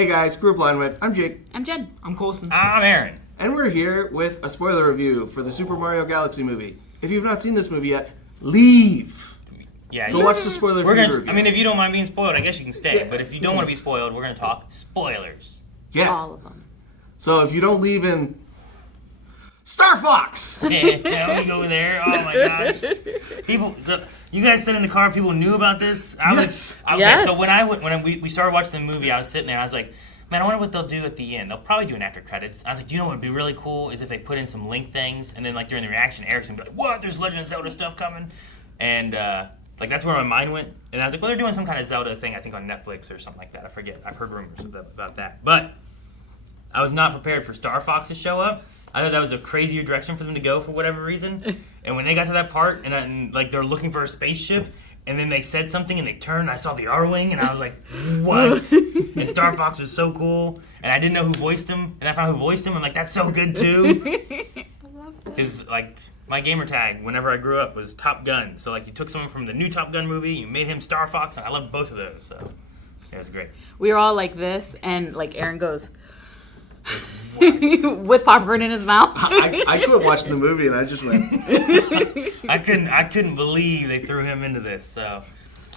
Hey guys, Group Line Wit. I'm Jake. I'm Jen. I'm Coulson. I'm Aaron. And we're here with a spoiler review for the Super Mario Galaxy movie. If you've not seen this movie yet, leave! Yeah, Go watch the spoiler review. I mean, if you don't mind being spoiled, I guess you can stay. But if you don't want to be spoiled, we're going to talk spoilers. Yeah. All of them. So if you don't leave in Star Fox! Yeah, we go there. Oh my gosh. You guys sit in the car, people knew about this? Yes. Okay, so when we started watching the movie, I was sitting there, I was like, man, I wonder what they'll do at the end. They'll probably do an after credits. I was like, do you know what would be really cool is if they put in some Link things, and then like during the reaction, Eric's gonna be like, what? There's Legend of Zelda stuff coming? And like that's where my mind went. And I was like, well, they're doing some kind of Zelda thing, I think on Netflix or something like that. I forget. I've heard rumors about that. But I was not prepared for Star Fox to show up. I thought that was a crazier direction for them to go for whatever reason. And when they got to that part, and like they're looking for a spaceship, and then they said something, and they turned, and I saw the R-Wing, and I was like, what? And Star Fox was so cool, and I didn't know who voiced him, and I found who voiced him, I'm like, that's so good, too. I love that. Because, like, my gamer tag, whenever I grew up, was Top Gun. So, like, you took someone from the new Top Gun movie, you made him Star Fox, and I loved both of those, so it was great. We were all like this, and like Aaron goes with popcorn in his mouth. I quit watching the movie and I just went... I couldn't believe they threw him into this, so...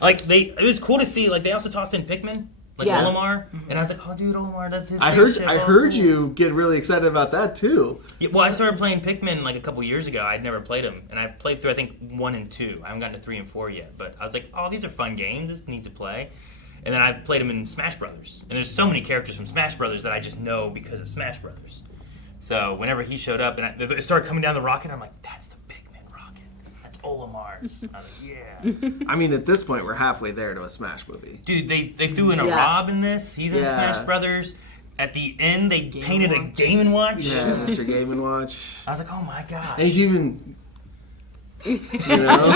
Like, it was cool to see, like, they also tossed in Pikmin. Like Olimar, and I was like, "Oh, dude, Olimar, that's his." I heard you get really excited about that too. Yeah, well, I started playing Pikmin like a couple years ago. I'd never played them, and I've played through I think 1 and 2. I haven't gotten to 3 and 4 yet, but I was like, "Oh, these are fun games. This is neat to play." And then I've played them in Smash Brothers, and there's so many characters from Smash Brothers that I just know because of Smash Brothers. So whenever he showed up and it started coming down the rocket, I'm like, "That's the Pikmin rocket. That's Olimar's." I was like, "Yeah." I mean, at this point, we're halfway there to a Smash movie. Dude, they threw in a R.O.B in this. He's in Smash Brothers. At the end, they painted a Game & Watch. Yeah, Mr. Game & Watch. I was like, oh my gosh. And he even, you know,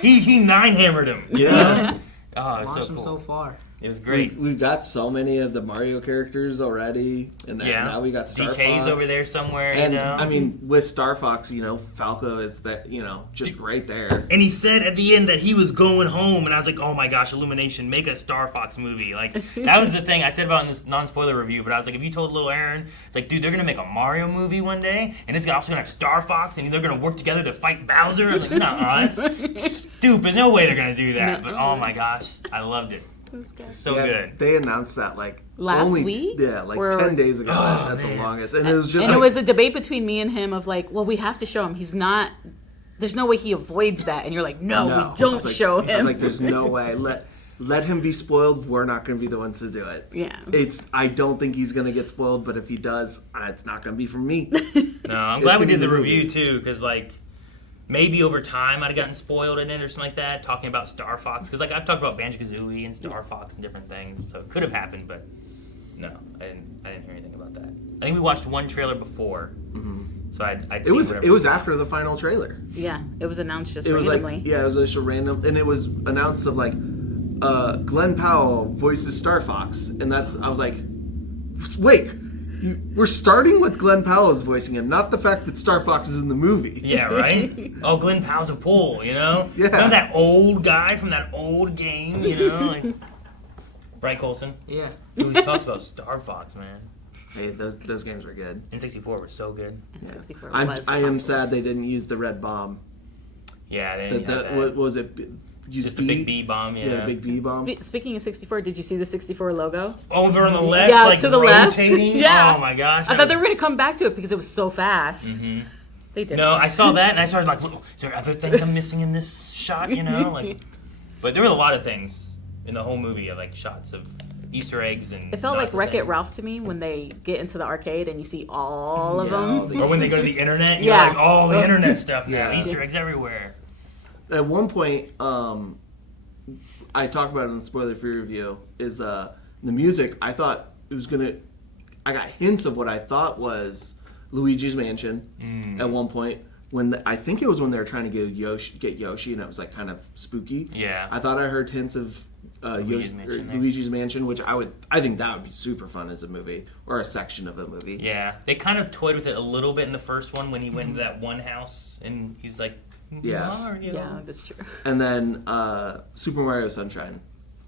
he nine-hammered him. Yeah. Oh, it's Watched so him cool. so far. It was great. We've got so many of the Mario characters already, and now we got Star DK's Fox over there somewhere, and you know. I mean, with Star Fox, you know, Falco is that, you know, just right there. And he said at the end that he was going home, and I was like, oh my gosh, Illumination, make a Star Fox movie. Like, that was the thing I said about in this non-spoiler review, but I was like, if you told little Aaron, it's like, dude, they're going to make a Mario movie one day, and it's also going to have Star Fox, and they're going to work together to fight Bowser. I was like, nuh-uh, that's stupid. No way they're going to do that. But oh my gosh, I loved it. So good. They announced that like last week? Yeah, like 10 days ago at the longest. And it was just it was a debate between me and him of like, well, we have to show him. He's not, there's no way he avoids that. And you're like, no. We don't show him. I was like, there's no way. Let him be spoiled. We're not going to be the ones to do it. Yeah. I don't think he's going to get spoiled, but if he does, it's not going to be from me. No, I'm glad we did the review too, because like, maybe over time I'd have gotten spoiled in it or something like that, talking about Star Fox. Because like I've talked about Banjo-Kazooie and Star Fox and different things, so it could have happened, but no, I didn't hear anything about that. I think we watched one trailer before, so I'd seen whatever. It was after the final trailer. Yeah, it was announced just randomly. It was just a random, and it was announced of like, Glenn Powell voices Star Fox, and I was like, wait. We're starting with Glenn Powell as voicing him, not the fact that Star Fox is in the movie. Yeah, right? Oh, Glenn Powell's a pull, you know? Yeah. Remember that old guy from that old game, you know? Like, right, Coulson? Yeah. He talks about Star Fox, man. Hey, those games were good. N64 were so good. N64 I am sad they didn't use the red bomb. Yeah, they didn't have that. What was it? Just the big B bomb, yeah. Yeah, the big B bomb. Speaking of 64, did you see the 64 logo? Over on the left, yeah, like to the rotating? left. Yeah. Oh my gosh. I thought they were going to come back to it because it was so fast. Mm-hmm. They didn't. No, I saw that and I started like, is there other things I'm missing in this shot, you know? Like, but there were a lot of things in the whole movie, like shots of Easter eggs and it felt like Wreck-It Wreck-It Ralph to me when they get into the arcade and you see all of them. Or when they go to the internet and you're like, all the internet stuff now, Easter eggs everywhere. At one point, I talked about it in the spoiler-free review, is the music, I thought it was going to... I got hints of what I thought was Luigi's Mansion at one point. I think it was when they were trying to get Yoshi, and it was like kind of spooky. Yeah. I thought I heard hints of Luigi's Mansion, which I think that would be super fun as a movie, or a section of a movie. Yeah. They kind of toyed with it a little bit in the first one when he went into that one house, and he's like... Yeah. Mario. Yeah, that's true. And then Super Mario Sunshine.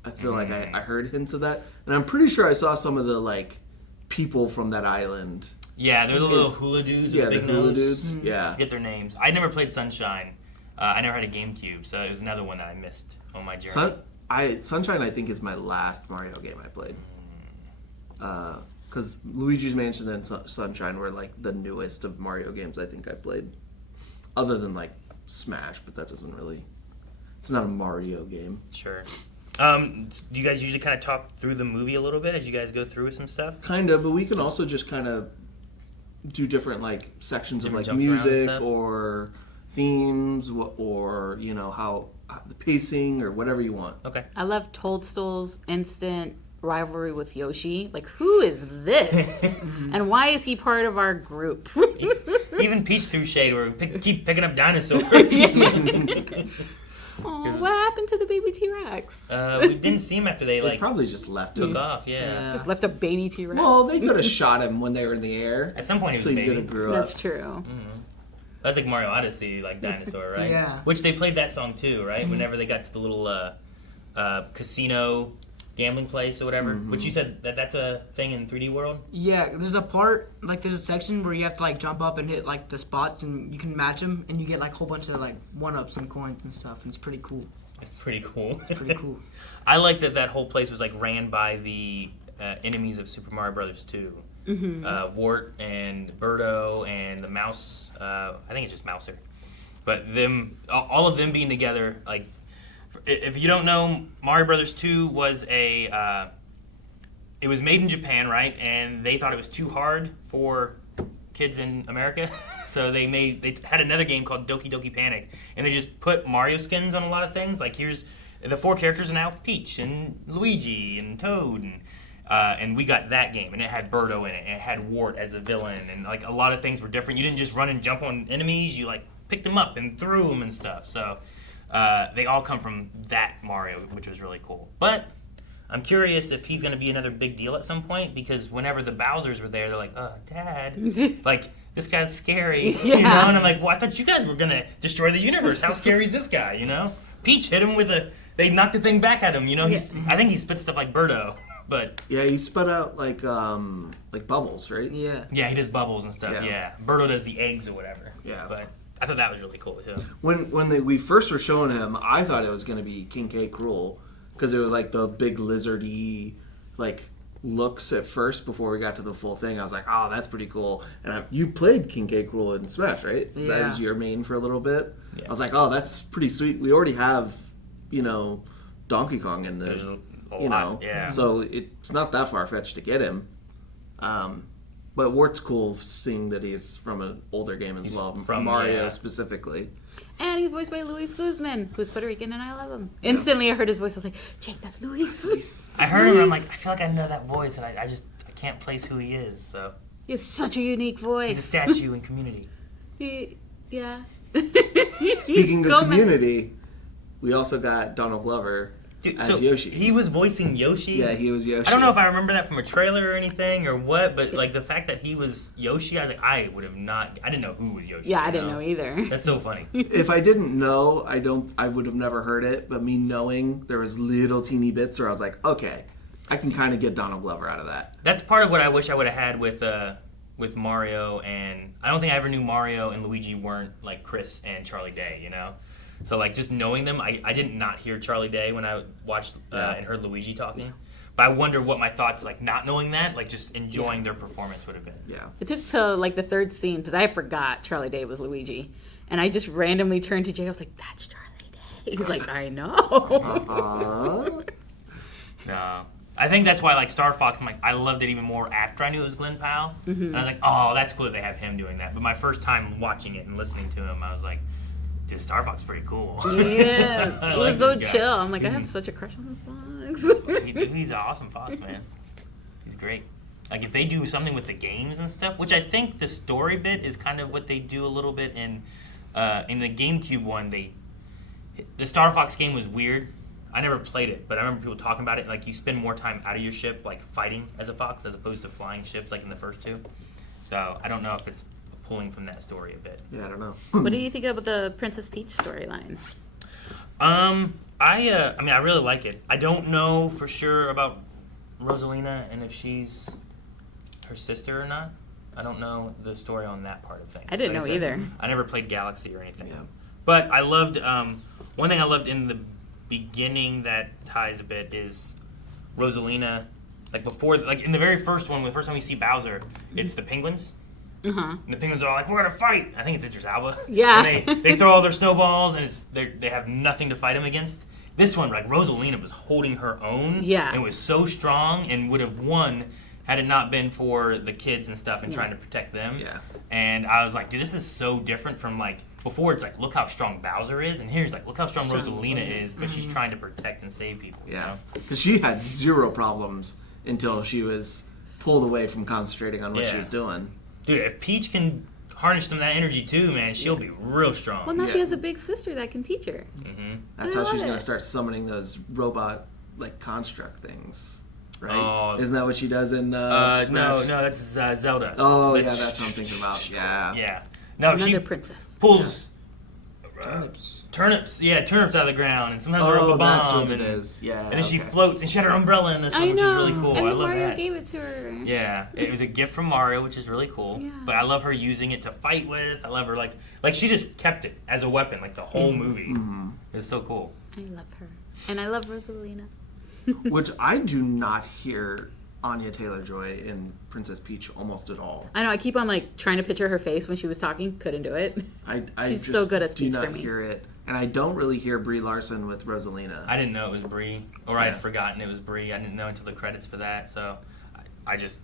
I feel like I heard hints of that, and I'm pretty sure I saw some of the like people from that island. Yeah, they're the little hula dudes. Yeah, with the big hula nose. dudes. I Yeah. forget their names. I never played Sunshine. I never had a GameCube, so it was another one that I missed on my journey. Sunshine, I think, is my last Mario game I played. Because Luigi's Mansion and Sunshine were like the newest of Mario games I think I played. Other than like Smash, but that doesn't really... It's not a Mario game. Sure. Do you guys usually kind of talk through the movie a little bit as you guys go through some stuff? Kind of, but we can also just kind of do different like sections Different of like jumps around and music stuff? or themes or you know how the pacing or whatever you want. Okay. I love Toadstool's instant rivalry with Yoshi. Like, who is this? And why is he part of our group? Even Peach threw shade where we keep picking up dinosaurs. Oh, what happened to the baby T-Rex? We didn't see him after they They like probably just left took him. off. Yeah. Just left a baby T-Rex. Well, they could have shot him when they were in the air. At some point he was So a you baby. could have grew That's up. true. That's like Mario Odyssey, like dinosaur, right? Yeah. Which they played that song too, right? Whenever they got to the little casino gambling place or whatever. Which you said that's a thing in 3D World. Yeah, there's a part, like there's a section where you have to like jump up and hit like the spots and you can match them and you get like a whole bunch of like 1-ups and coins and stuff and it's pretty cool. It's pretty cool. It's pretty cool. I like that whole place was like ran by the enemies of Super Mario Brothers 2. Wart and Birdo and the mouse. I think it's just Mouser. But them, all of them being together, like, if you don't know, Mario Brothers 2 was it was made in Japan, right? And they thought it was too hard for kids in America. So they had another game called Doki Doki Panic. And they just put Mario skins on a lot of things. Like, here's, the 4 characters are now Peach and Luigi and Toad and we got that game, and it had Birdo in it, and it had Wart as the villain, and like a lot of things were different. You didn't just run and jump on enemies; you like picked them up and threw them and stuff. So they all come from that Mario, which was really cool. But I'm curious if he's going to be another big deal at some point, because whenever the Bowsers were there, they're like, Dad, like, this guy's scary, you know? And I'm like, well, I thought you guys were going to destroy the universe. How scary is this guy, you know? Peach hit him they knocked the thing back at him, you know? I think he spit stuff like Birdo. But yeah, he spun out like bubbles, right? Yeah. Yeah, he does bubbles and stuff. Yeah. Birdo does the eggs or whatever. Yeah. But I thought that was really cool too. When we first were showing him, I thought it was going to be King K. Rool because it was like the big lizardy like looks at first before we got to the full thing. I was like, oh, that's pretty cool. And you played King K. Rool in Smash, right? Yeah. That was your main for a little bit. Yeah. I was like, oh, that's pretty sweet. We already have, Donkey Kong in There's the. a lot, yeah. So it's not that far fetched to get him. But Wart's cool seeing that he's from an older game as well, from Mario specifically. And he's voiced by Luis Guzman, who's Puerto Rican, and I love him. Instantly, I heard his voice. I was like, Jake, that's Luis. I heard him and I'm like, I feel like I know that voice, and I can't place who he is. So He has such a unique voice. he's a statue in Community. Yeah. Speaking of Community, we also got Donald Glover Dude, as so Yoshi. He was voicing Yoshi. Yeah, he was Yoshi. I don't know if I remember that from a trailer or anything or what, but like the fact that he was Yoshi, I was like, I didn't know who was Yoshi. Yeah, I you didn't know either. That's so funny. If I didn't know, I would have never heard it. But me knowing, there was little teeny bits where I was like, okay, I can kind of get Donald Glover out of that. That's part of what I wish I would have had with Mario, and I don't think I ever knew Mario and Luigi weren't like Chris and Charlie Day, you know? So like just knowing them, I did not hear Charlie Day when I watched and heard Luigi talking. But I wonder what my thoughts, like not knowing that, like just enjoying their performance would have been. Yeah. It took to like the third scene because I forgot Charlie Day was Luigi, and I just randomly turned to Jay. I was like, "That's Charlie Day." He's like, "I know." No. I think that's why like Star Fox, I loved it even more after I knew it was Glenn Powell. And I was like, oh, that's cool that they have him doing that. But my first time watching it and listening to him, I was like, dude, Star Fox is pretty cool. Yes, I it was like so this guy. chill. I'm like, I have such a crush on this Fox. He's an awesome Fox, man. He's great. Like if they do something with the games and stuff, which I think the story bit is kind of what they do a little bit in the GameCube one. The Star Fox game was weird. I never played it, but I remember people talking about it. Like you spend more time out of your ship, like fighting as a fox, as opposed to flying ships, like in the first two. So I don't know if it's pulling from that story a bit. Yeah, I don't know. What do you think about the Princess Peach storyline? I I mean, I really like it. I don't know for sure about Rosalina and if she's her sister or not. I don't know the story on that part of things. I didn't know either. I never played Galaxy or anything. Yeah. But I loved, one thing I loved in the beginning that ties a bit is Rosalina, like before, like in the very first one, the first time we see Bowser, it's the penguins. Uh-huh. And the penguins are all like, we're going to fight. I think it's Idris Elba. Yeah. And they throw all their snowballs and they have nothing to fight him against. This one, like Rosalina was holding her own. Yeah. And was so strong and would have won had it not been for the kids and stuff and trying to protect them. Yeah. And I was like, dude, this is so different from like, before it's like, look how strong Bowser is, and here's like, look how strong Rosalina is, but she's trying to protect and save people. You Yeah. know? Because she had zero problems until she was pulled away from concentrating on what she Yeah. was doing. Dude, if Peach can harness some of that energy too, man, she'll be real strong. Well, now Yeah. she has a big sister that can teach her. That's I how love she's going it. to start summoning those robot, like, construct things. Right? Oh. Isn't that what she does in no, Smash? that's Zelda. Oh, But- yeah, that's what I'm thinking about. Yeah. Yeah. No, Another she princess. pulls Turnips. turnips out of the ground, and sometimes throw up Oh, a bomb. that's what it and, is. Yeah. And then she okay. floats, and she had her umbrella in this one, I which know. is really cool. And I then love Mario that. gave it to her. Yeah, it was a gift from Mario, which is really cool. Yeah. But I love her using it to fight with. I love her like she just kept it as a weapon, like the whole movie. Mm-hmm. It's so cool. I love her. And I love Rosalina. Which I do not hear Anya Taylor-Joy in Princess Peach almost at all. I know, I keep on like trying to picture her face when she was talking. Couldn't do it. I She's just so good at do speech not for me. hear it. And I don't really hear Brie Larson with Rosalina. I didn't know it was Brie, or I Yeah. had forgotten it was Brie. I didn't know until the credits for that, so I just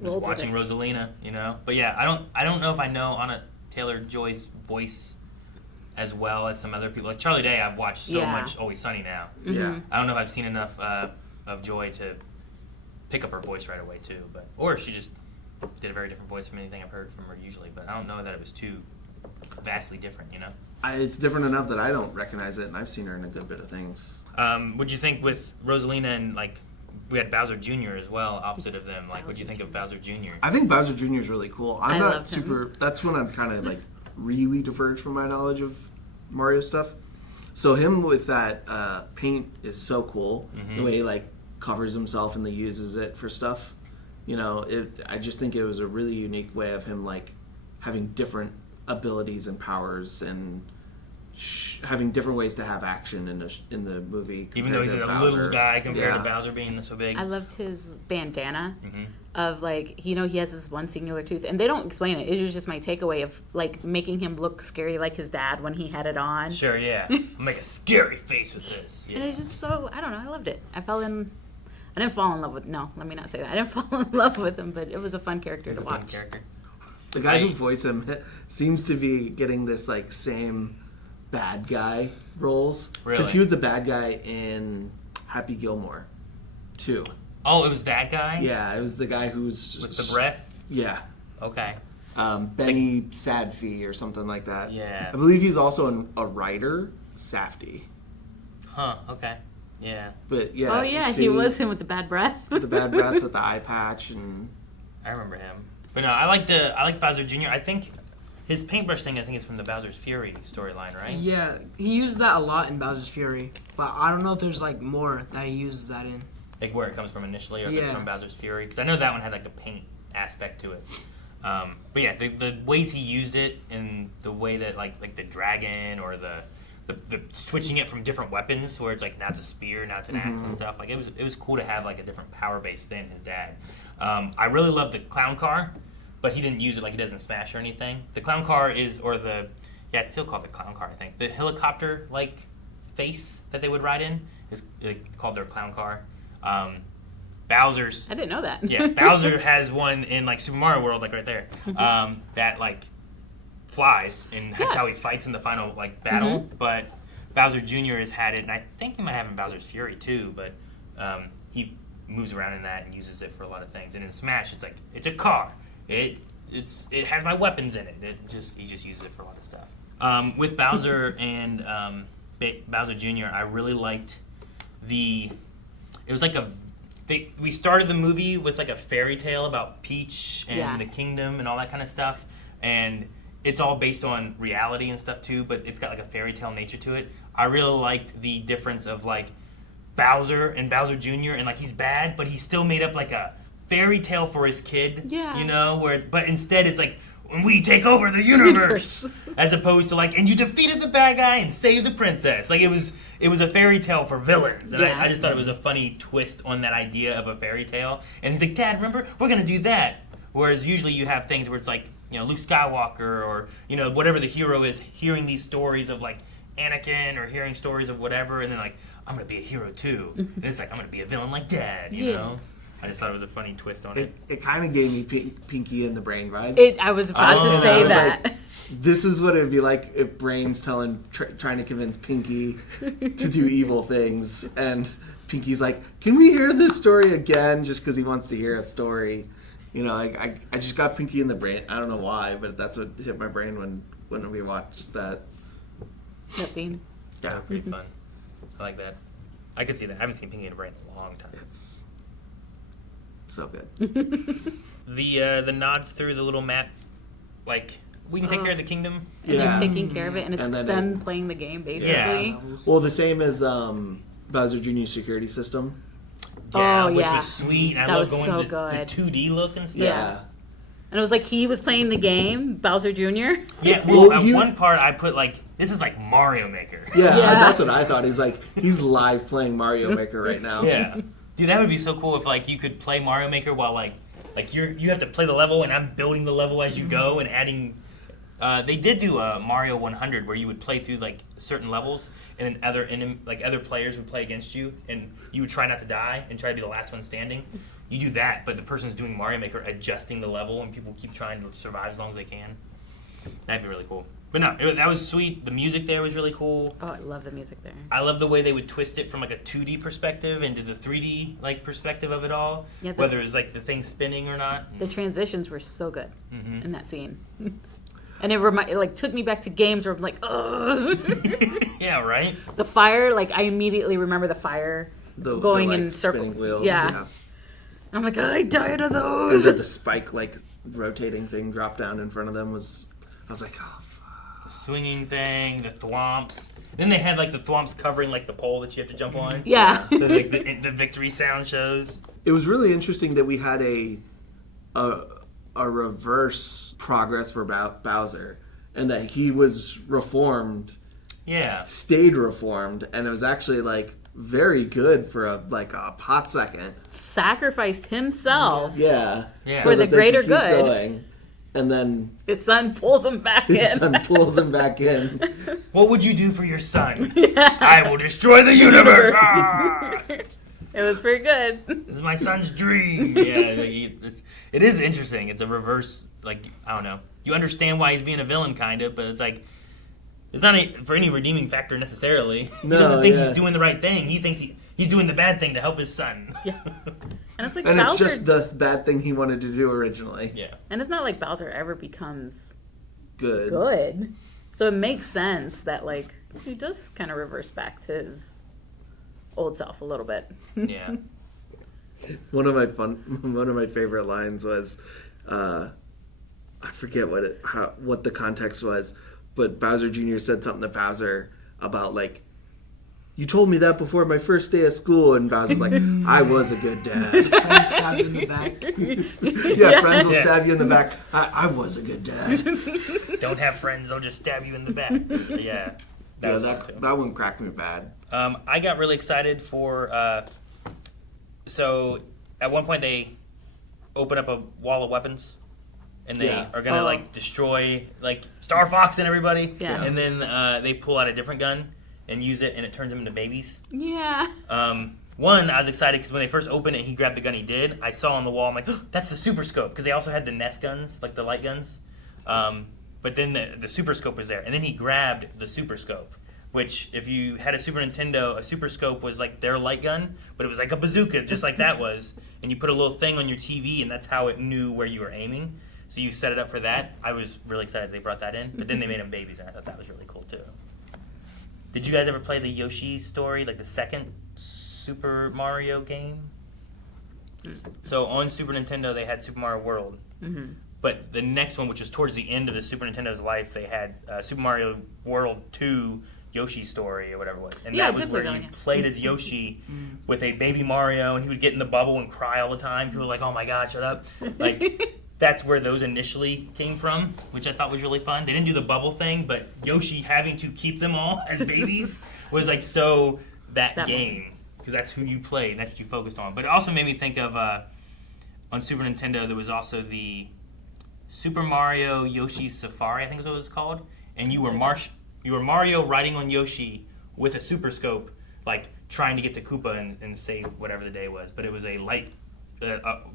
was Rolled with watching it. Rosalina, you know. But yeah, I don't know if I know Anna Taylor-Joy's voice as well as some other people. Like Charlie Day, I've watched so Yeah. much Always Sunny now. Yeah. I don't know if I've seen enough of Joy to pick up her voice right away too, or she just did a very different voice from anything I've heard from her usually. But I don't know that it was too vastly different, you know. It's different enough that I don't recognize it, and I've seen her in a good bit of things. What'd you think with Rosalina and like we had Bowser Jr. as well, opposite of them? Like, what'd you think of Bowser Jr.? I think Bowser Jr. is really cool. I'm I not loved him. super. That's when I'm kind of like really diverged from my knowledge of Mario stuff. So him with that paint is so cool. The way he like covers himself and then uses it for stuff. You know, I just think it was a really unique way of him like having different abilities and powers and having different ways to have action in the movie. Even though he's compared a to little Bowser. guy compared Yeah. to Bowser being so big. I loved his bandana Mm-hmm. of like, you know, he has this one singular tooth, and they don't explain it. It was just my takeaway of like making him look scary like his dad when he had it on. Sure, yeah. I'll make a scary face with this. And Yeah. it's just so, I don't know, I loved it. I didn't fall in love with, no, let me not say that. I didn't fall in love with him, but it was a fun character He's to a fun watch. character. The guy who voiced him seems to be getting this like same bad guy roles because Really? he was the bad guy in Happy Gilmore, too. Oh, it was that guy? Yeah, it was the guy who's With the breath? Yeah, Okay. Benny Sadfie or something like that. Yeah. I believe he's also a writer, Safdie. Huh, okay. Yeah. But yeah, Oh yeah, see, he was him with the bad breath. the bad breath with the eye patch and I remember him. But no, I like Bowser Jr. I think his paintbrush thing, I think, is from the Bowser's Fury storyline, right? Yeah, he uses that a lot in Bowser's Fury, but I don't know if there's like more that he uses that in. Like where it comes from initially, or if it's Yeah. from Bowser's Fury, because I know that one had like the paint aspect to it. But yeah, the ways he used it and the way that like the dragon or the switching it from different weapons, where it's like now it's a spear, now it's an axe and stuff. Like it was cool to have like a different power base than his dad. I really love the clown car, but he didn't use it like he does in Smash or anything. The clown car it's still called the clown car, I think. The helicopter like face that they would ride in is called their clown car. Bowser's I didn't know that. yeah, Bowser has one in like Super Mario World, like right there, that like flies, and that's how he Yes. fights in the final like battle. But Bowser Jr. has had it, and I think he might have in Bowser's Fury too. But he moves around in that and uses it for a lot of things. And in Smash, it's like it's a car. It has my weapons in it. He just uses it for a lot of stuff. With Bowser and Bowser Jr., I really liked it was like we started the movie with like a fairy tale about Peach and Yeah. the kingdom and all that kind of stuff, and it's all based on reality and stuff too, but it's got like a fairy tale nature to it. I really liked the difference of like Bowser and Bowser Jr. and like he's bad, but he still made up like a fairy tale for his kid. Yeah. You know, but instead it's like when we take over the universe, as opposed to like, and you defeated the bad guy and saved the princess. Like it was a fairy tale for villains, and I just thought it was a funny twist on that idea of a fairy tale. And he's like, Dad, remember, we're gonna do that. Whereas usually you have things where it's like, you know, Luke Skywalker or, you know, whatever the hero is, hearing these stories of like Anakin or hearing stories of whatever, and then like, I'm gonna be a hero too. And it's like, I'm gonna be a villain like Dad, you know? I just thought it was a funny twist on it. It kind of gave me Pinky in the Brain vibes. I was about to say that. Like, this is what it would be like if Brain's trying to convince Pinky to do evil things, and Pinky's like, "Can we hear this story again?" Just because he wants to hear a story. You know, I just got Pinky in the Brain. I don't know why, but that's what hit my brain when we watched that. That scene. Yeah, Pretty fun. I like that. I could see that. I haven't seen Pinky in the Brain in a long time. it's so good. The nods through the little map, like we can take care of the kingdom. And Yeah. they're taking care of it, and it's And then them playing the game, basically. Yeah. Well, the same as Bowser Jr.'s security system. Yeah, Oh, which yeah. was sweet. And I That love was going so to good. the 2D look and stuff. Yeah. And it was like he was playing the game, Bowser Jr. Yeah, well, Well, at one part I put like, this is like Mario Maker. Yeah, Yeah. that's what I thought. He's live playing Mario Maker right now. Yeah. Dude, that would be so cool if like you could play Mario Maker while like you have to play the level and I'm building the level as you go and adding. They did do a Mario 100 where you would play through like certain levels and then other players would play against you and you would try not to die and try to be the last one standing. You do that, but the person's doing Mario Maker adjusting the level and people keep trying to survive as long as they can. That'd be really cool. But no, that was sweet. The music there was really cool. Oh, I love the music there. I love the way they would twist it from like a 2D perspective into the 3D like perspective of it all. Yeah, whether it's like the thing spinning or not. The transitions were so good in that scene. And it like took me back to games where I'm like, ugh. Yeah, right? The fire, like I immediately remember the fire going like, in circles. spinning wheels. Yeah. I'm like, I died of And those. then the spike like rotating thing dropped down in front of them was. I was like, oh. The swinging thing, the thwomps. Then they had like the thwomps covering like the pole that you have to jump on. Yeah. So like the victory sound shows. It was really interesting that we had a reverse progress for Bowser, and that he was reformed, Yeah. stayed reformed, and it was actually like very good for a hot second. Sacrificed himself. Yeah. Yeah. For the that they greater could keep good. going. And then His son pulls him back his in. son pulls him back in. What would you do for your son? I will destroy the universe. Ah! It was pretty good. This is my son's dream. Yeah, it is interesting. It's a reverse, like, I don't know. You understand why he's being a villain, kind of, but it's like, it's not for any redeeming factor necessarily. He No, doesn't think yeah. he's doing the right thing. He thinks he's doing the bad thing to help his son. Yeah. And it's like And Bowser. it's just the bad thing he wanted to do originally. Yeah. And it's not like Bowser ever becomes Good. good. So it makes sense that like he does kind of reverse back to his old self a little bit. Yeah. One of my favorite lines was, I forget what the context was, but Bowser Jr. said something to Bowser about like, you told me that before my first day of school, and Bowser's like, I was a good dad. Friends stab you in the back. Yeah, friends will Yeah. stab you in the back. I was a good dad. Don't have friends, they'll just stab you in the back. Yeah. Yeah, was fun, too. that one cracked me bad. I got really excited for. So at one point they open up a wall of weapons, and they Yeah. are gonna Oh. like destroy like Star Fox and everybody. Yeah. And then they pull out a different gun and use it, and it turns them into babies. Yeah. One, I was excited because when they first opened it, he grabbed the gun he did. I saw on the wall, I'm like, oh, that's the Super Scope, because they also had the Nest guns, like the light guns. But then the Super Scope was there, and then he grabbed the Super Scope, which if you had a Super Nintendo, a Super Scope was like their light gun, but it was like a bazooka, just like that was. And you put a little thing on your TV, and that's how it knew where you were aiming. So you set it up for that. I was really excited they brought that in, but then they made them babies, and I thought that was really cool too. Did you guys ever play the Yoshi story, like the second Super Mario game? So on Super Nintendo, they had Super Mario World, But the next one, which was towards the end of the Super Nintendo's life, they had Super Mario World 2 Yoshi Story or whatever it was. And Yeah, that was where you played as Yoshi with a baby Mario, and he would get in the bubble and cry all the time. People were like, oh my god, shut up. Like, that's where those initially came from, which I thought was really fun. They didn't do the bubble thing, but Yoshi having to keep them all as babies was like so that game. Because that's who you played, and that's what you focused on. But it also made me think of, on Super Nintendo, there was also the Super Mario Yoshi's Safari, I think is what it was called. And you were Mario riding on Yoshi with a super scope, like trying to get to Koopa and save whatever the day was. But it was a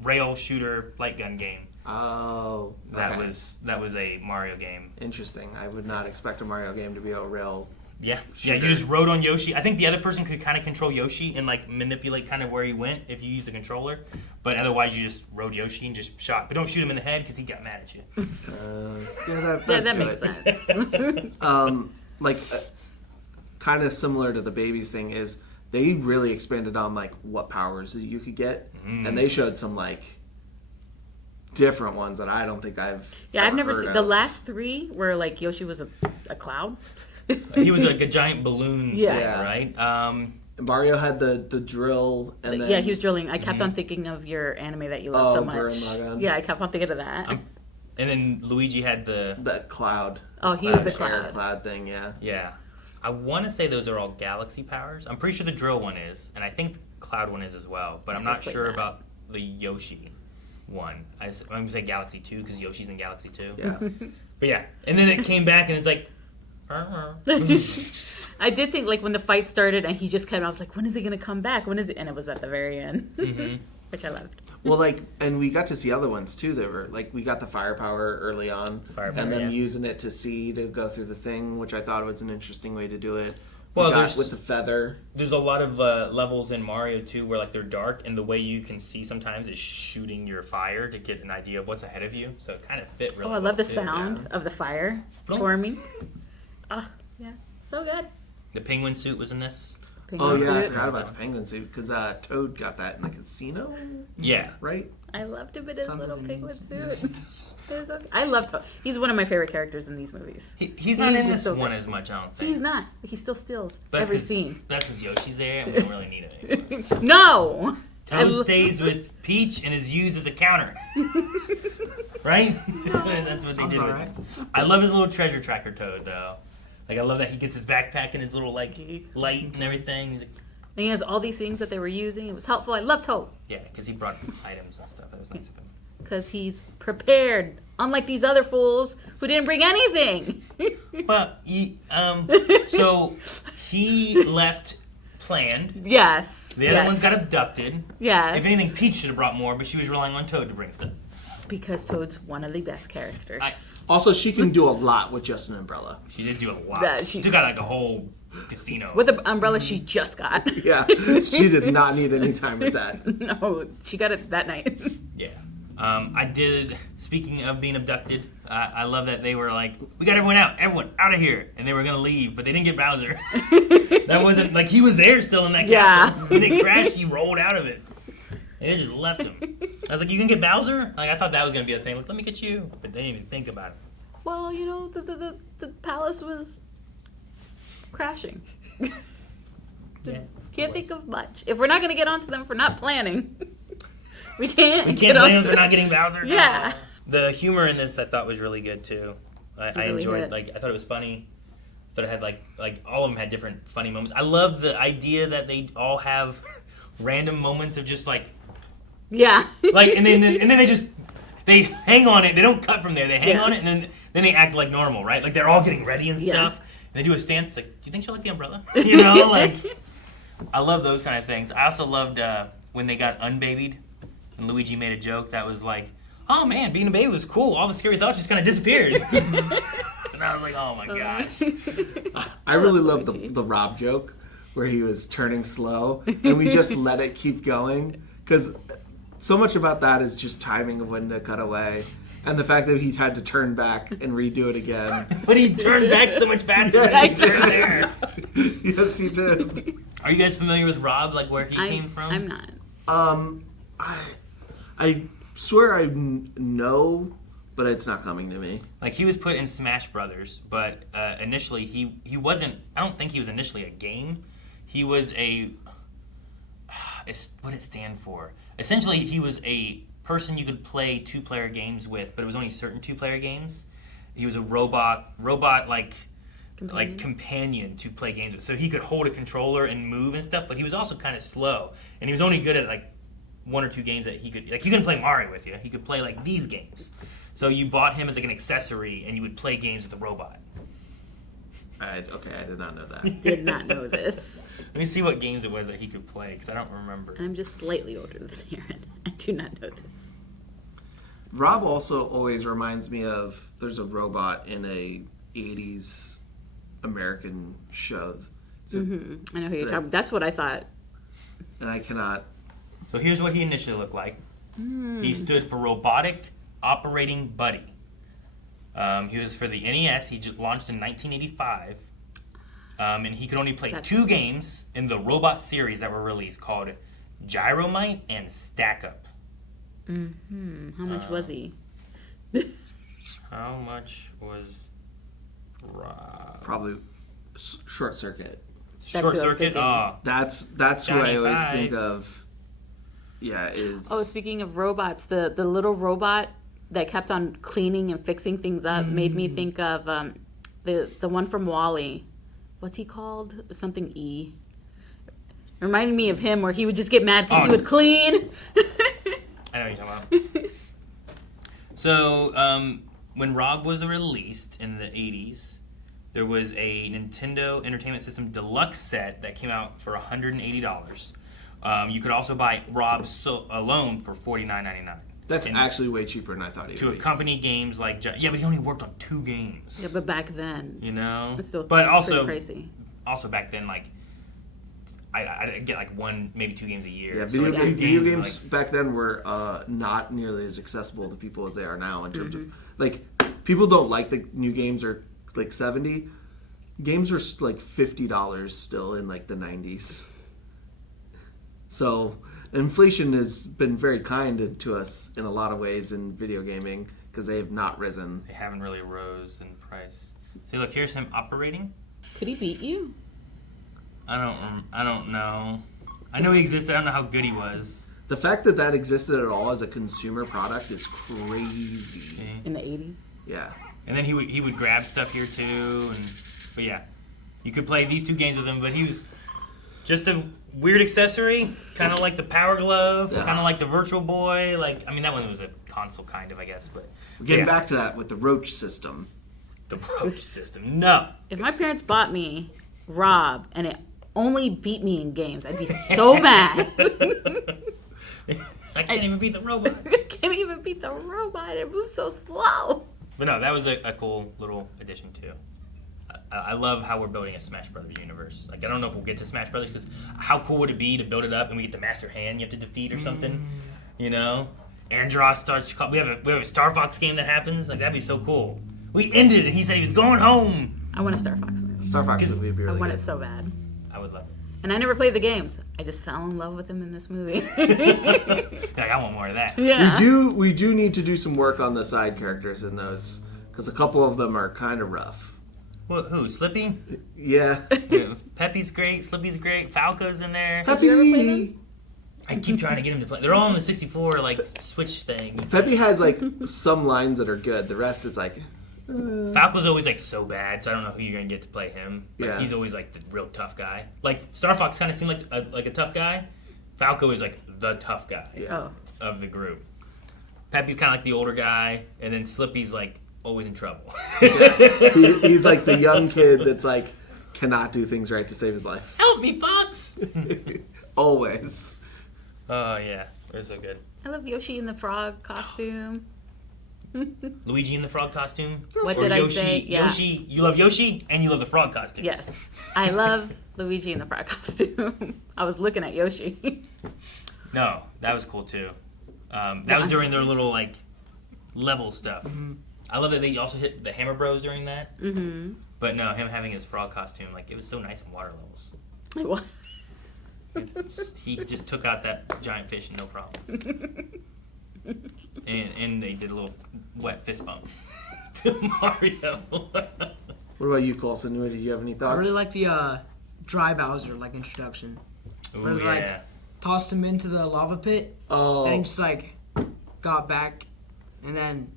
rail shooter light gun game. Oh, okay. That was a Mario game. Interesting. I would not expect a Mario game to be a rail. Yeah, you just rode on Yoshi. I think the other person could kind of control Yoshi and like manipulate kind of where he went if you used the controller. But otherwise, you just rode Yoshi and just shot. But don't shoot him in the head because he got mad at you. That makes sense. Kind of similar to the babies thing is they really expanded on like what powers that you could get, and they showed some like different ones that I don't think I've never heard seen of. the last three where like Yoshi was a cloud. He was like a giant balloon thing, Yeah. right? Mario had the drill, and then he was drilling. I kept on thinking of your anime that you love so much. Gurren Lagann. Yeah, I kept on thinking of that. And then Luigi had the cloud. Oh, he was the Air cloud. cloud thing, yeah. Yeah. I want to say those are all galaxy powers. I'm pretty sure the drill one is, and I think the cloud one is as well. But I'm not sure about the Yoshi one. I'm going to say Galaxy 2 because Yoshi's in Galaxy 2. Yeah. But yeah. And then it came back and it's like... I did think like when the fight started and he just kept, I was like, when is he going to come back? When is it? And it was at the very end, which I loved. Well, like, and we got to see other ones too. That were like we got the firepower early on, and then using it to go through the thing, which I thought was an interesting way to do it. Well, with the feather. There's a lot of levels in Mario 2 where like they're dark, and the way you can see sometimes is shooting your fire to get an idea of what's ahead of you. So it kind of fit really well. I love the sound of the fire forming. Oh, yeah. So good. The penguin suit was in this. Penguin suit. I forgot about the penguin suit because Toad got that in the casino. Yeah. Right? I loved him in his little penguin suit. Okay. I love Toad. He's one of my favorite characters in these movies. He's not in this one as much, I don't think. He's not. He still steals every scene. That's because Yoshi's there and we don't really need it anymore. No! Toad stays with Peach and is used as a counter. Right? No. That's what they did with him. I love his little treasure tracker Toad, though. Like, I love that he gets his backpack and his little, like, light and everything. He's like, and he has all these things that they were using. It was helpful. I love Toad. Yeah, because he brought items and stuff. That was nice of him. Because he's prepared. Unlike these other fools who didn't bring anything. Well, so he left planned. Yes. The other ones got abducted. Yes. If anything, Peach should have brought more, but she was relying on Toad to bring stuff. Because Toad's one of the best characters. Also, she can do a lot with just an umbrella. She did do a lot. She took out like a whole casino. With the umbrella she just got. Yeah, she did not need any time with that. No, she got it that night. Yeah. I did, speaking of being abducted, I love that they were like, we got everyone out of here. And they were going to leave, but they didn't get Bowser. That wasn't, like, he was there still in that castle. When they crashed, he rolled out of it. And they just left him. I was like, you can get Bowser? Like, I thought that was going to be a thing. Like, let me get you. But they didn't even think about it. Well, you know, the palace was crashing. Can't think of much. If we're not going to get onto them for not planning, we can't blame them for not getting Bowser. Yeah. The humor in this I thought was really good too. I enjoyed it. Like, I thought it was funny. I thought it had like all of them had different funny moments. I love the idea that they all have random moments of just like like and then they hang on it. They don't cut from there. They hang on it and then they act like normal, right? Like they're all getting ready and stuff. And they do a stance like, do you think she'll like the umbrella? You know, like I love those kind of things. I also loved when they got unbabied and Luigi made a joke that was like, oh man, being a baby was cool. All the scary thoughts just kind of disappeared. And I was like, oh my gosh. I really love the R.O.B joke where he was turning slow and we just let it keep going because so much about that is just timing of when to cut away. And the fact that he had to turn back and redo it again. But he turned back so much faster than he turned there. Yes, he did. Are you guys familiar with R.O.B, like where he came from? I'm not. I swear I know but it's not coming to me. Like, he was put in Smash Brothers, but initially he wasn't. I don't think he was initially a game. He was a. What did it stand for? Essentially, he was a person you could play 2-player games with, but it was only certain 2-player games. He was a robot like companion to play games with. So he could hold a controller and move and stuff, but he was also kind of slow, and he was only good at like 1 or 2 games that he could. Like, you couldn't play Mario with you. He could play like these games. So you bought him as like an accessory, and you would play games with the robot. I did not know that. Did not know this. Let me see what games it was that he could play, because I don't remember. I'm just slightly older than Aaron. I do not know this. Rob also always reminds me of, there's a robot in a 80s American show. I know who you're talking about. That's what I thought. And I cannot... So here's what he initially looked like. He stood for Robotic Operating Buddy. He was for the NES. He launched in 1985. And he could only play 2 games in the robot series that were released, called Gyromite and Stack Up. How much was he? How much was Rob? Probably Short Circuit. Short Circuit? That's who I always think of. Yeah, is... Oh, speaking of robots, the little robot that kept on cleaning and fixing things up made me think of the one from WALL-E. What's he called? Something E. Reminded me of him, where he would just get mad because he would clean. I know what you're talking about. So, when Rob was released in the 80s, there was a Nintendo Entertainment System Deluxe set that came out for $180. You could also buy Rob alone for $49.99. That's actually way cheaper than I thought it would be. To accompany games like... Yeah, but he only worked on 2 games. Yeah, but back then... You know? It's still but also, pretty crazy. Also back then, like... I get like 1, maybe 2 games a year. Yeah, video games back then were not nearly as accessible to people as they are now in terms of... Like, people don't like the new games are like $70. Games are like $50 still in like the 90s. So... Inflation has been very kind to us in a lot of ways in video gaming because they have not risen. They haven't really rose in price. See, look, here's him operating. Could he beat you? I don't know. I know he existed. I don't know how good he was. The fact that that existed at all as a consumer product is crazy. In the 80s? Yeah. And then he would grab stuff here too, but yeah, you could play these 2 games with him. But he was just a weird accessory, kind of like the Power Glove, kind of like the Virtual Boy. Like, I mean, that one was a console, kind of, I guess. But we're getting back to that with the Roach system. The Roach system, no. If my parents bought me Rob and it only beat me in games, I'd be so mad. I can't even beat the robot. I can't even beat the robot. It moves so slow. But no, that was a cool little addition too. I love how we're building a Smash Brothers universe. Like, I don't know if we'll get to Smash Brothers, because how cool would it be to build it up and we get the Master Hand you have to defeat or something? You know, Andros starts. We have a Star Fox game that happens. Like, that'd be so cool. We ended it. He said he was going home. I want a Star Fox movie. Star Fox movie would be really I want good. it so bad. I would love it. And I never played the games. I just fell in love with him in this movie. Like, I want more of that. Yeah. We do need to do some work on the side characters in those, because a couple of them are kind of rough. Well, who? Slippy? Yeah. Peppy's great. Slippy's great. Falco's in there. Peppy! I keep trying to get him to play. They're all on the 64 like Switch thing. Peppy has like some lines that are good. The rest is like. Falco's always like so bad, so I don't know who you're gonna get to play him. But Yeah. he's always like the real tough guy. Like Star Fox kind of seemed like a tough guy. Falco is like the tough guy Oh. of the group. Peppy's kind of like the older guy, and then Slippy's like always in trouble. He's like the young kid that's like cannot do things right to save his life. Help me, Fox! Always. Oh yeah, they're so good. I love Yoshi in the frog costume. Luigi in the frog costume. What Or did I Yoshi, say? Yeah. Yoshi, you love Yoshi and you love the frog costume. Yes. I love Luigi in the frog costume. I was looking at Yoshi. No, that was cool too. That was during their little like level stuff. Mm-hmm. I love that they also hit the Hammer Bros during that. Mm-hmm. But no, him having his frog costume, like, it was so nice in water levels. What? He just took out that giant fish and no problem. and they did a little wet fist bump to Mario. What about you, Coulson? Do you have any thoughts? I really like the dry Bowser like introduction. Where Ooh, they, yeah. like tossed him into the lava pit. Oh. And he just like got back, and then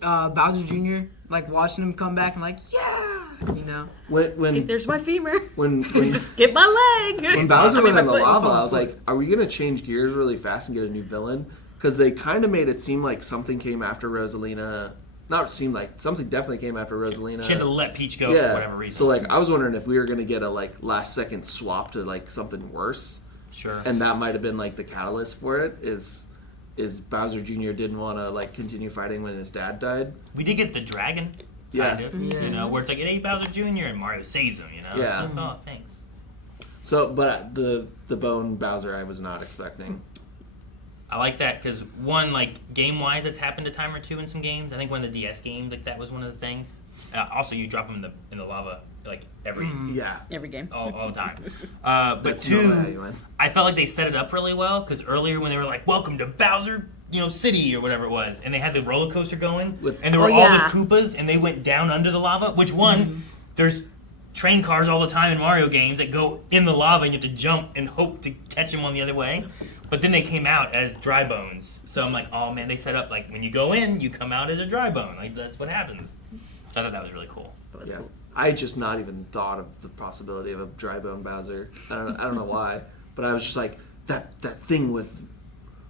Bowser Jr. like watching him come back and like When There's my femur. when Just get my leg. when Bowser went in the my foot, lava, my I was foot. like, are we gonna change gears really fast and get a new villain? Because they kind of made it seem like something came after Rosalina. Not seem like something definitely came after Rosalina. She had to let Peach go for whatever reason. So like, I was wondering if we were gonna get a like last second swap to like something worse, Sure. and that might have been like the catalyst for it. Is Bowser Jr. didn't want to like continue fighting when his dad died? We did get the dragon. Yeah. Kind of, Yeah. You know, where it's like, it ain't Bowser Jr. and Mario saves him, you know? Yeah. Like, oh, thanks. So, but the bone Bowser I was not expecting. I like that because one, like game-wise, it's happened a time or two in some games. I think one of the DS games, like that was one of the things. Also, you drop them in the lava like every Yeah. Every game. all the time. But That's two, not how you win. I felt like they set it up really well because earlier when they were like, "Welcome to Bowser, City" or whatever it was, and they had the roller coaster going, and there were Oh, all yeah. the Koopas, and they went down under the lava. Which one? There's train cars all the time in Mario games that go in the lava, and you have to jump and hope to catch them on the other way. But then they came out as dry bones, so I'm like, oh man, they set up like when you go in, you come out as a dry bone. Like that's what happens. So I thought that was really cool. That was Yeah. cool. I just not even thought of the possibility of a dry bone Bowser. I don't know why, but I was just like that thing with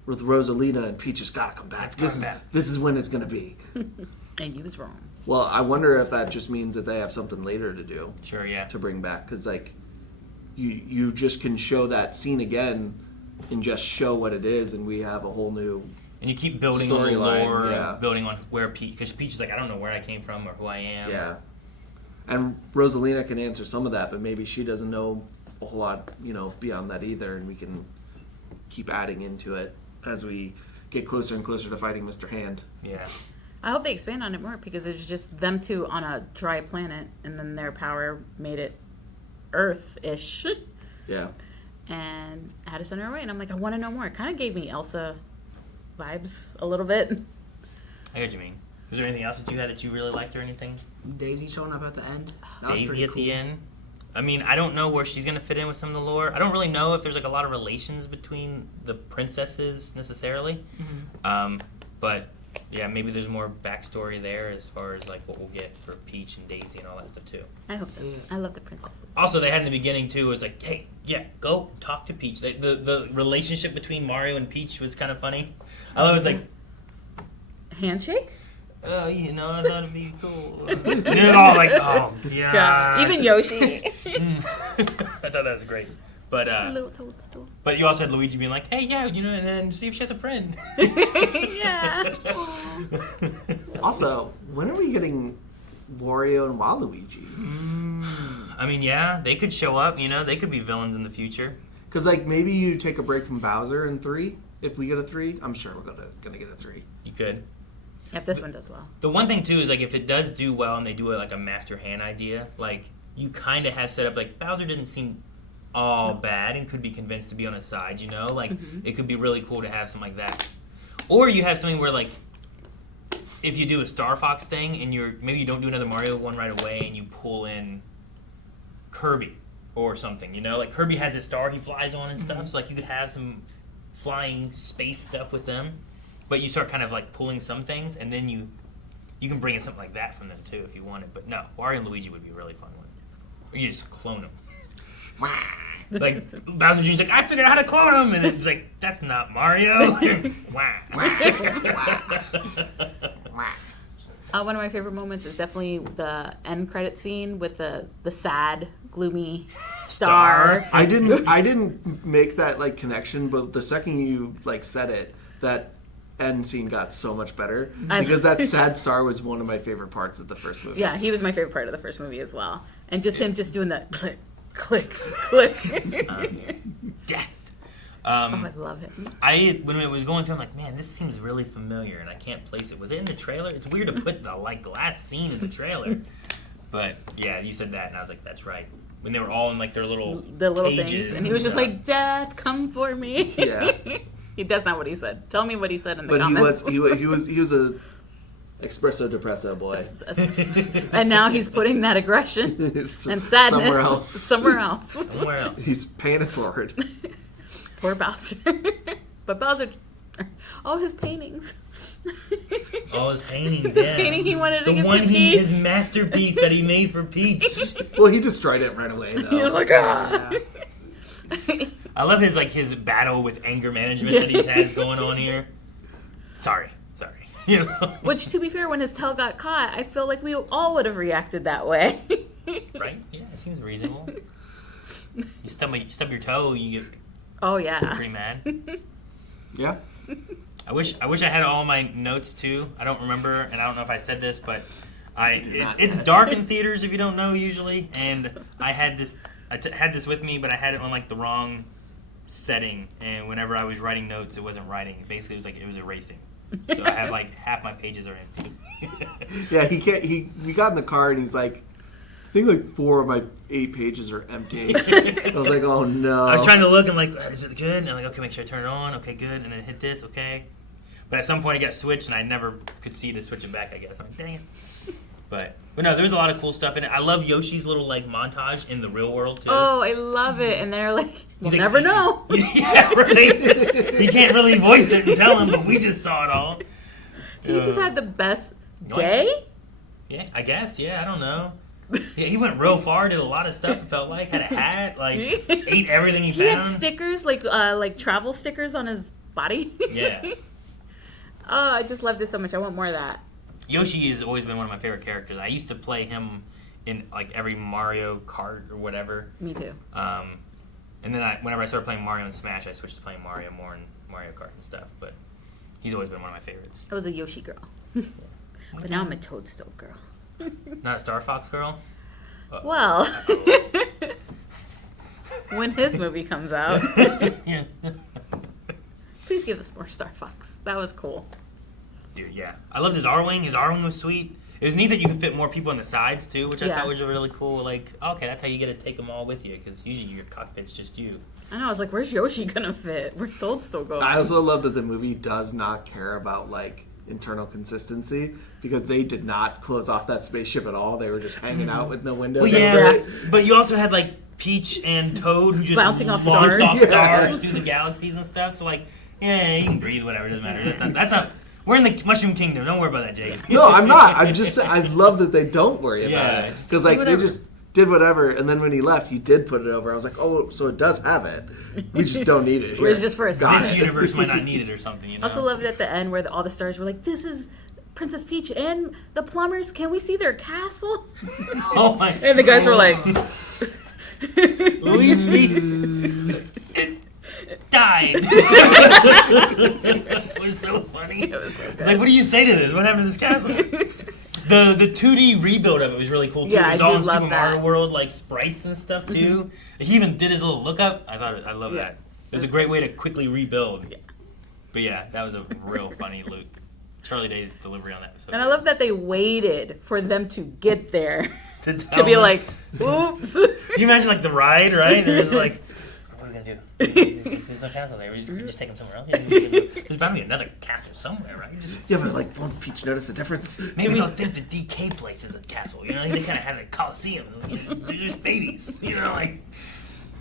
Rosalina and Peach has got to come back. This is when it's gonna be. And you was wrong. Well, I wonder if that just means that they have something later to do Sure, yeah. to bring back, because like you just can show that scene again and just show what it is, and we have a whole new. And you keep building on the Storyline, lore, yeah. building on where Peach, because Peach is like, I don't know where I came from or who I am. Yeah. And Rosalina can answer some of that, but maybe she doesn't know a whole lot, beyond that either, and we can keep adding into it as we get closer and closer to fighting Mr. Hand. Yeah. I hope they expand on it more because it's just them two on a dry planet, and then their power made it Earth-ish, Yeah. and had us send her away. And I'm like, I want to know more. It kind of gave me Elsa vibes a little bit. I get what you mean. Was there anything else that you had that you really liked or anything? Daisy showing up at the end. That was Daisy pretty at cool. the end. I mean, I don't know where she's going to fit in with some of the lore. I don't really know if there's like a lot of relations between the princesses necessarily. But yeah, maybe there's more backstory there as far as like what we'll get for Peach and Daisy and all that stuff too. I hope so. Yeah. I love the princesses. Also, they had in the beginning too was like, hey, yeah, go talk to Peach. The relationship between Mario and Peach was kind of funny. I love it's like, Handshake? oh, I thought it'd be cool. And they're all like, oh, yeah. God. Even Yoshi. I thought that was great. But A little toadstool. but you also had Luigi being like, hey, yeah, and then see if she has a friend. Yeah. Also, when are we getting Wario and Waluigi? I mean, yeah, they could show up. They could be villains in the future. Because like maybe you take a break from Bowser in 3. If we get a 3, I'm sure we're gonna get a 3. You could. If this one does well. The one thing too is like if it does do well and they do it like a master hand idea, like you kind of have set up like Bowser didn't seem all bad and could be convinced to be on his side. Like it could be really cool to have something like that. Or you have something where like if you do a Star Fox thing and maybe you don't do another Mario one right away and you pull in Kirby or something. Like Kirby has his star he flies on and stuff. So like you could have some flying space stuff with them. But you start kind of like pulling some things, and then you can bring in something like that from them too if you wanted. But no, Wario and Luigi would be a really fun one. Or you just clone them. Like Bowser Jr.'s like, I figured out how to clone him, and it's like that's not Mario. One of my favorite moments is definitely the end credit scene with the sad, gloomy star. I didn't make that like connection, but the second you like said it, that end scene got so much better because that sad star was one of my favorite parts of the first movie. Yeah, he was my favorite part of the first movie as well. And just him just doing that click, click, click. Death. I love him. When it was going through, I'm like, man, this seems really familiar, and I can't place it. Was it in the trailer? It's weird to put the like last scene in the trailer, but yeah, you said that, and I was like, that's right. When they were all in like their little The little cages things. And he was just stuff. like, Dad, come for me. Yeah. That's not what he said. Tell me what he said in the But comments. he was a espresso depresso boy. And now he's putting that aggression and sadness somewhere else. He's paying it forward. Poor Bowser. But Bowser, his paintings. All his paintings, yeah. Painting he wanted to the give one to Peach. his masterpiece that he made for Peach. Well, he destroyed it right away, though. He was like, ah. I love his battle with anger management that he has going on here. Sorry. You know? Which, to be fair, when his tail got caught, I feel like we all would have reacted that way. Right? Yeah, it seems reasonable. You stub your toe, you get Oh yeah. pretty mad. Yeah. I wish I had all my notes too. I don't remember, and I don't know if I said this, but it's dark in theaters if you don't know usually, and I had this with me, but I had it on like the wrong setting, and whenever I was writing notes, it wasn't writing. Basically, it was erasing. So I have like half my pages are empty. Yeah, we got in the car and he's like, I think like 4 of my 8 pages are empty. I was like, oh no. I was trying to look and like, is it good? And I'm like, okay, make sure I turn it on. Okay, good. And then hit this, okay. But at some point it got switched and I never could see to switch it back, I guess. I'm like, dang it. But no, there's a lot of cool stuff in it. I love Yoshi's little like montage in the real world too. Oh, I love it. And they're like, we'll He's like, never know. Yeah, right. He can't really voice it and tell him, but we just saw it all. He just had the best day? Yeah, I guess. Yeah, I don't know. Yeah, he went real far, did a lot of stuff. It felt like had a hat, like ate everything he He found. had stickers, like travel stickers on his body. Yeah. Oh, I just loved it so much. I want more of that. Yoshi has always been one of my favorite characters. I used to play him in like every Mario Kart or whatever. Me too. And then whenever I started playing Mario and Smash, I switched to playing Mario more in Mario Kart and stuff. But he's always been one of my favorites. I was a Yoshi girl. But now I'm a Toadstool girl. Not a Star Fox girl? Well, when his movie comes out, Yeah. please give us more Star Fox. That was cool. Dude, yeah. I loved his R-Wing. His R-Wing was sweet. It was neat that you could fit more people on the sides, too, which I thought was really cool. Like, okay, that's how you get to take them all with you, because usually your cockpit's just you. I know, I was like, where's Yoshi gonna fit? Where's Toadstool going? I also love that the movie does not care about, like, internal consistency, because they did not close off that spaceship at all. They were just hanging out with no windows. Well, yeah, over it. but you also had, like, Peach and Toad who just Bouncing off launched stars. off stars through the galaxies and stuff. So, like, yeah, you can breathe, whatever, it doesn't matter. That's not we're in the Mushroom Kingdom. Don't worry about that, Jake. No, I'm not. I'm just I love that they don't worry about Yeah, it. just Because, do like, they whatever. just did whatever, and then when he left, he did put it over. I was like, oh, so it does have it. We just don't need it here. It was just for a Got This it. universe might not need it or something, you know? I also loved it at the end where all the stars were like, this is Princess Peach and the plumbers. Can we see their castle? Oh, my And the guys were like, Luigi died. It was so funny. It's like, what do you say to this? What happened to this castle? The 2D rebuild of it was really cool too. Yeah, it was I all do in love Super that. Mario World, like sprites and stuff too. He even did his little lookup. I love that. It was a great way to quickly rebuild. Yeah. But yeah, that was a real funny loop. Charlie Day's delivery on that was so and I good. love that they waited for them to get there to to be them. like, oops. Can you imagine like the ride, right? They're just like, what are we gonna do? There's no castle there. We just take them somewhere else. There's bound to be another castle somewhere, right? Yeah, but, like, won't Peach notice the difference? Maybe they'll think the DK place is a castle. You know, they kind of have a coliseum. They're just babies. You know, like.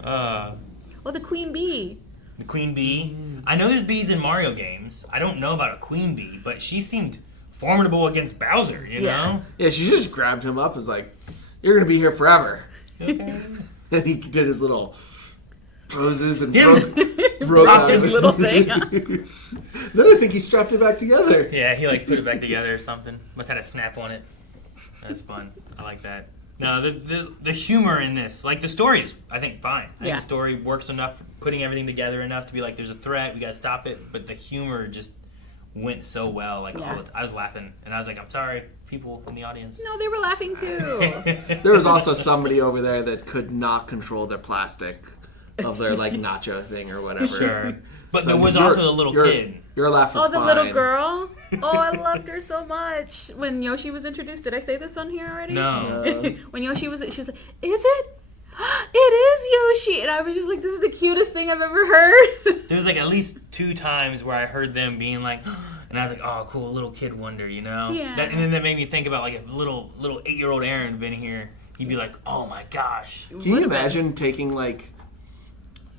Well, the Queen Bee. The Queen Bee. I know there's bees in Mario games. I don't know about a Queen Bee, but she seemed formidable against Bowser, you know? Yeah, she just grabbed him up and was like, you're going to be here forever. Okay. And he did his little poses and Him. broke out His of it. little thing. Then I think he strapped it back together. Yeah, he like put it back together or something. Must have had a snap on it. That's fun. I like that. No, the humor in this, like the story's, I think, fine. I think the story works enough, putting everything together enough to be like, there's a threat, we gotta stop it. But the humor just went so well. Like all the I was laughing, and I was like, I'm sorry, people in the audience. No, they were laughing too. There was also somebody over there that could not control their plastic of their, like, nacho thing or whatever. Sure. But So there was also a little kid. Your laugh is Oh, the fine. little girl. Oh, I loved her so much. When Yoshi was introduced, did I say this on here already? No. When Yoshi was, she was like, "Is it? it is Yoshi, and I was just like, this is the cutest thing I've ever heard. There was like at least 2 times where I heard them being like, and I was like, oh, cool, little kid wonder, you know? Yeah. And then that made me think about like if little 8-year-old Aaron had been here, he'd be like, oh my gosh. Can you imagine taking like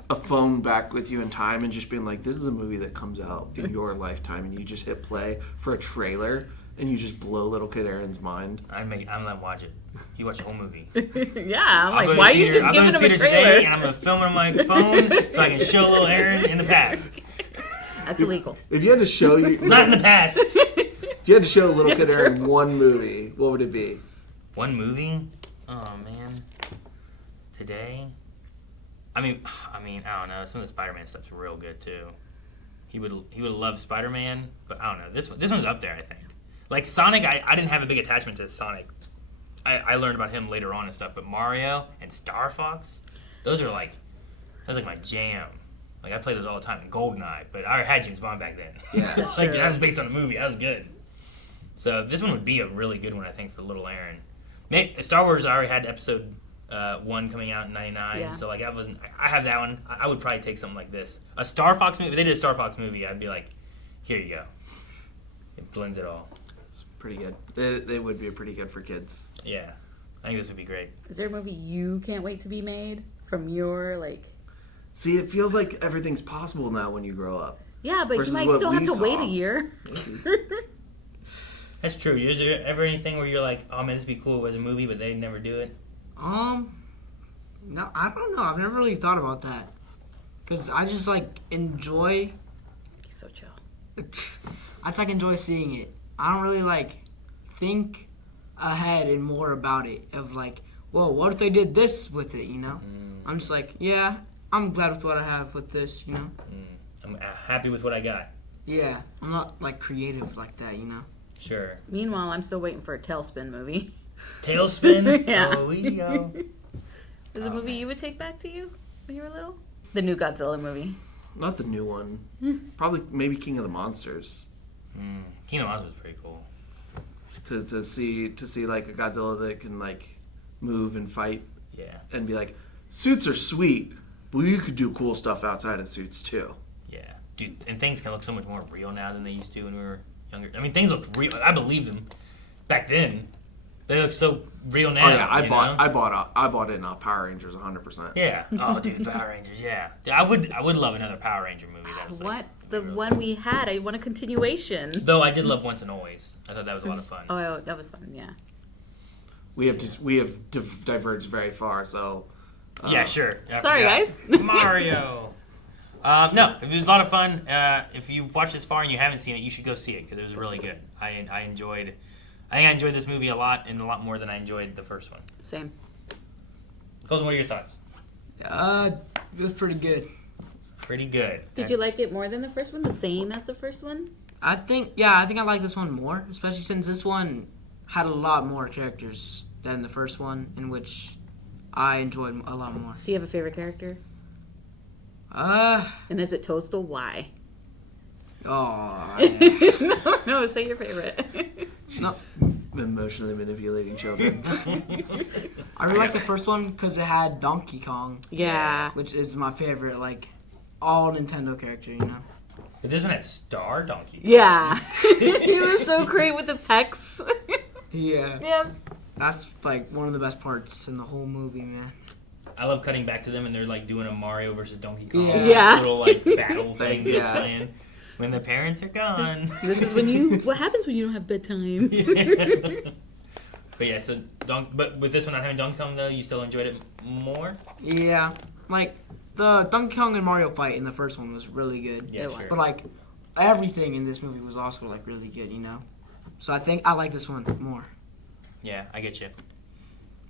a phone back with you in time and just being like, this is a movie that comes out in your lifetime, and you just hit play for a trailer and you just blow little kid Aaron's mind? I'm gonna watch it. You watch the whole movie. Yeah, I'm I'll go like, to why are the you theater- just I'll go to giving the him a theater today, trailer? and I'm gonna film it on my phone so I can show little Aaron in the past. That's illegal. If you had to show Not in the past. if you had to show little kid Yeah, Aaron true. one movie, what would it be? One movie? Oh man. Today? I mean, I don't know. Some of the Spider-Man stuff's real good too. He would love Spider-Man, but I don't know. This one's up there, I think. Like Sonic, I didn't have a big attachment to Sonic. I learned about him later on and stuff, but Mario and Star Fox, that's like my jam. Like I played those all the time in GoldenEye, but I had James Bond back then. Yeah. Like Sure. that was based on a movie. That was good. So this one would be a really good one, I think, for little Aaron. Star Wars, I already had episode 1 coming out in '99, Yeah. so like I have that one. I would probably take something like this. A Star Fox movie. If they did a Star Fox movie, I'd be like, here you go. It blends it all. It's pretty good. They would be pretty good for kids. Yeah, I think this would be great. Is there a movie you can't wait to be made from your, like... See, it feels like everything's possible now when you grow up. Yeah, but Versus you might what still have we to wait saw. a year. That's true. Is there ever anything where you're like, oh man, this would be cool as a movie, but they never do it? No, I don't know. I've never really thought about that. Because I just, like, enjoy... He's so chill. I just, like, enjoy seeing it. I don't really, like, think ahead and more about it. Of, like, whoa, what if they did this with it, you know? I'm just like, yeah, I'm glad with what I have with this, you know? I'm happy with what I got. Yeah, I'm not, like, creative like that, you know? Sure. Meanwhile, I'm still waiting for a Tailspin movie. Tailspin? Yeah. Oh, we go. Is a movie you would take back to you when you were little? The new Godzilla movie. Not the new one. Probably maybe King of the Monsters. King of Monsters was pretty cool. To see like a Godzilla that can like move and fight Yeah. and be like, suits are sweet, but you could do cool stuff outside of suits too. Yeah. Dude, and things can look so much more real now than they used to when we were younger. I mean, things looked real. I believed them back then. They look so real now. Oh yeah, I you know? bought it in Power Rangers 100%. Yeah. Oh, dude, Power Rangers. Yeah. I would love another Power Ranger movie. That was What? like, The real one cool. we had. I want a continuation. Though I did love Once and Always. I thought that was a lot of fun. Oh, that was fun, yeah. We have diverged very far, so Yeah, sure. I Sorry, forgot. guys. Mario. No, it was a lot of fun. If you've watched this far and you haven't seen it, you should go see it because it was really good. I think I enjoyed this movie a lot and a lot more than I enjoyed the first one. Same. Coulson, what are your thoughts? It was pretty good. Pretty good. Did you like it more than the first one? The same as the first one? I think I like this one more, especially since this one had a lot more characters than the first one, in which I enjoyed a lot more. Do you have a favorite character? Oh, And is it Toadstool? Why? yeah. No, say your favorite. No, emotionally manipulating children. I really like the first one because it had Donkey Kong, Yeah. which is my favorite, like, all Nintendo character, you know? But this one had Star Donkey. Yeah. He was so great with the pecs. Yeah. Yes. That's, like, one of the best parts in the whole movie, man. I love cutting back to them and they're like doing a Mario versus Donkey Kong Yeah. little like battle thing that Yeah. they're playing when the parents are gone. This is what happens when you don't have bedtime. But yeah, so but with this one not having Donkey Kong though, you still enjoyed it more? Yeah. Like, the Donkey Kong and Mario fight in the first one was really good. Yeah, It sure. But, like, everything in this movie was also, like, really good, you know? So I think I like this one more. Yeah, I get you.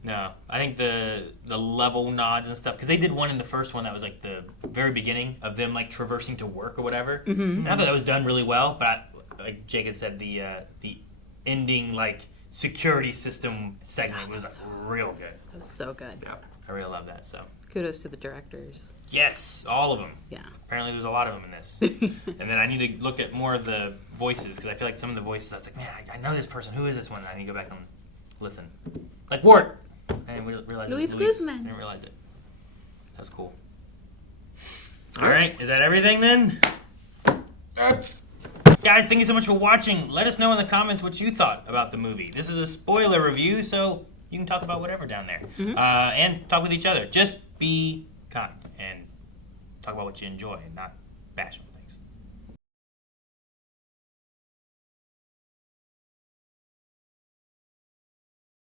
No, I think the level nods and stuff because they did one in the first one that was like the very beginning of them like traversing to work or whatever. Mm-hmm. And I thought that was done really well, but like Jake had said, the ending like security system segment was real good. That was so good. Yeah. I really love that. So Kudos to the directors. yes, all of them. Yeah. Apparently, there's a lot of them in this. And then I need to look at more of the voices because I feel like some of the voices I was like, man, I know this person. Who is this one? I need to go back and listen. Like Wart. I didn't realize Luis it was Luis. Guzman. I didn't realize it. That's cool. All right, is that everything then? Guys, thank you so much for watching. Let us know in the comments what you thought about the movie. This is a spoiler review, so you can talk about whatever down there. And talk with each other. Just be kind and talk about what you enjoy and not bash them.